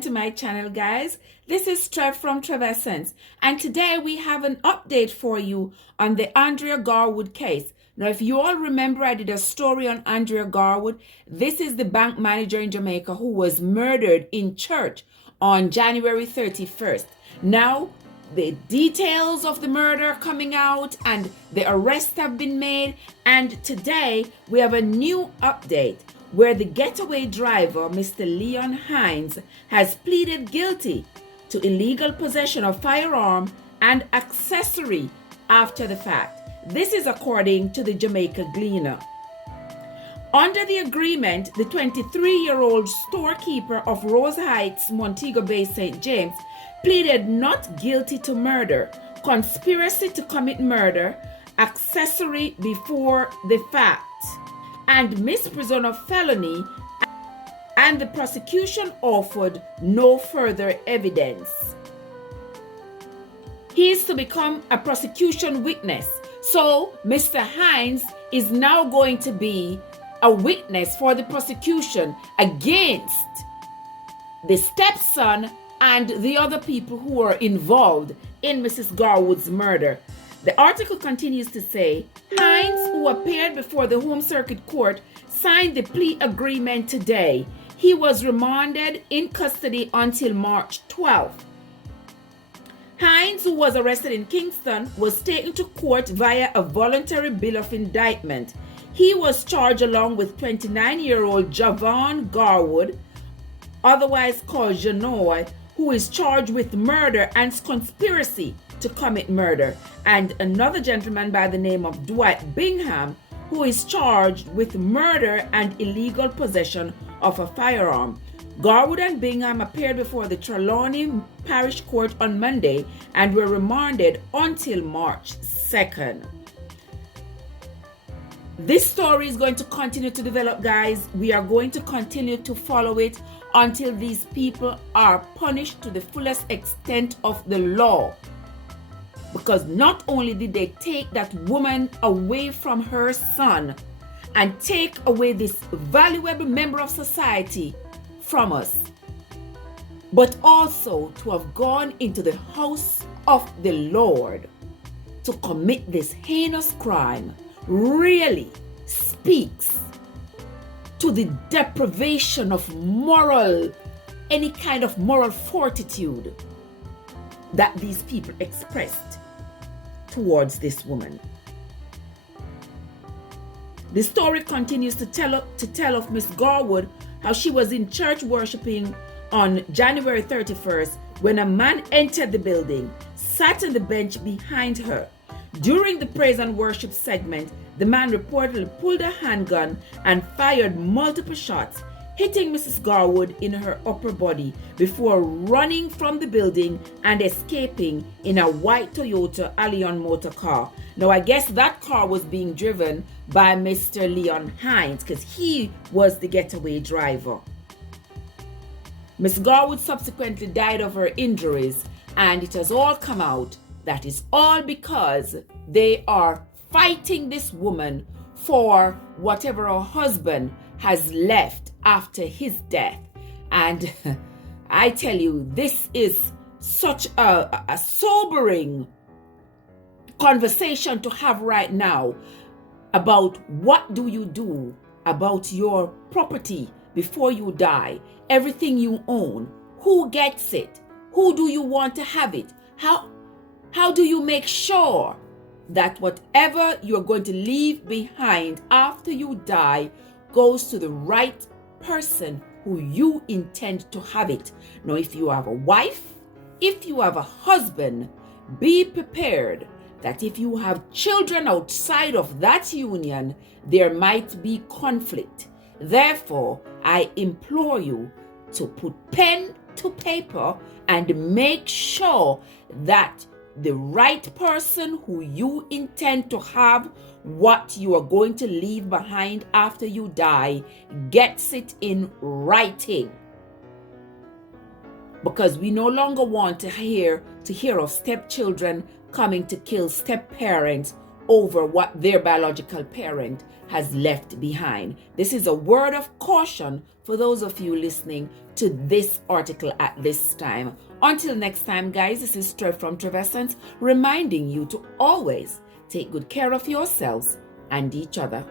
again to my channel, guys. This is Trev from Trevessence, and today we have an update for you on the Andrea Garwood case. Now, if you all remember, I did a story on Andrea Garwood. This is the bank manager in Jamaica who was murdered in church on January 31st. Now, the details of the murder coming out and the arrests have been made, and today we have a new update where the getaway driver, Mr. Leon Hines, has pleaded guilty to illegal possession of firearm and accessory after the fact. This is according to the Jamaica Gleaner. Under the agreement, the 23-year-old storekeeper of Rose Heights, Montego Bay, St. James, pleaded not guilty to murder, conspiracy to commit murder, accessory before the fact, and misprision of felony, and the prosecution offered no further evidence. He is to become a prosecution witness. So Mr. Hines is now going to be a witness for the prosecution against the stepson and the other people who were involved in Mrs. Garwood's murder. The article continues to say, Hines, who appeared before the Home Circuit Court, signed the plea agreement today. He was remanded in custody until March 12th. Hines, who was arrested in Kingston, was taken to court via a voluntary bill of indictment. He was charged along with 29-year-old Javon Garwood, otherwise called Janoy, who is charged with murder and conspiracy to commit murder, and another gentleman by the name of Dwight Bingham, who is charged with murder and illegal possession of a firearm. Garwood and Bingham appeared before the Trelawney Parish Court on Monday and were remanded until March 2nd. This story is going to continue to develop, guys. We are going to continue to follow it until these people are punished to the fullest extent of the law. Because not only did they take that woman away from her son and take away this valuable member of society from us, but also to have gone into the house of the Lord to commit this heinous crime really speaks to the deprivation of any kind of moral fortitude that these people expressed towards this woman. The story continues to tell of Miss Garwood how she was in church worshiping on January 31st when a man entered the building, sat on the bench behind her. During the praise and worship segment, the man reportedly pulled a handgun and fired multiple shots, hitting Mrs. Garwood in her upper body before running from the building and escaping in a white Toyota Allion motor car. Now, I guess that car was being driven by Mr. Leon Hines because he was the getaway driver. Miss Garwood subsequently died of her injuries, and it has all come out that is all because they are fighting this woman for whatever her husband has left after his death. And I tell you, this is such a sobering conversation to have right now about what do you do about your property before you die, everything you own, who gets it, who do you want to have it, how do you make sure that whatever you're going to leave behind after you die goes to the right person who you intend to have it. Now, if you have a wife, if you have a husband, be prepared that if you have children outside of that union, there might be conflict. Therefore, I implore you to put pen to paper and make sure that the right person who you intend to have what you are going to leave behind after you die gets it in writing. Because we no longer want to hear of stepchildren coming to kill step-parents over what their biological parent has left behind. This is a word of caution for those of you listening to this article at this time. Until next time, guys, this is Trev from Trevessence, reminding you to always take good care of yourselves and each other.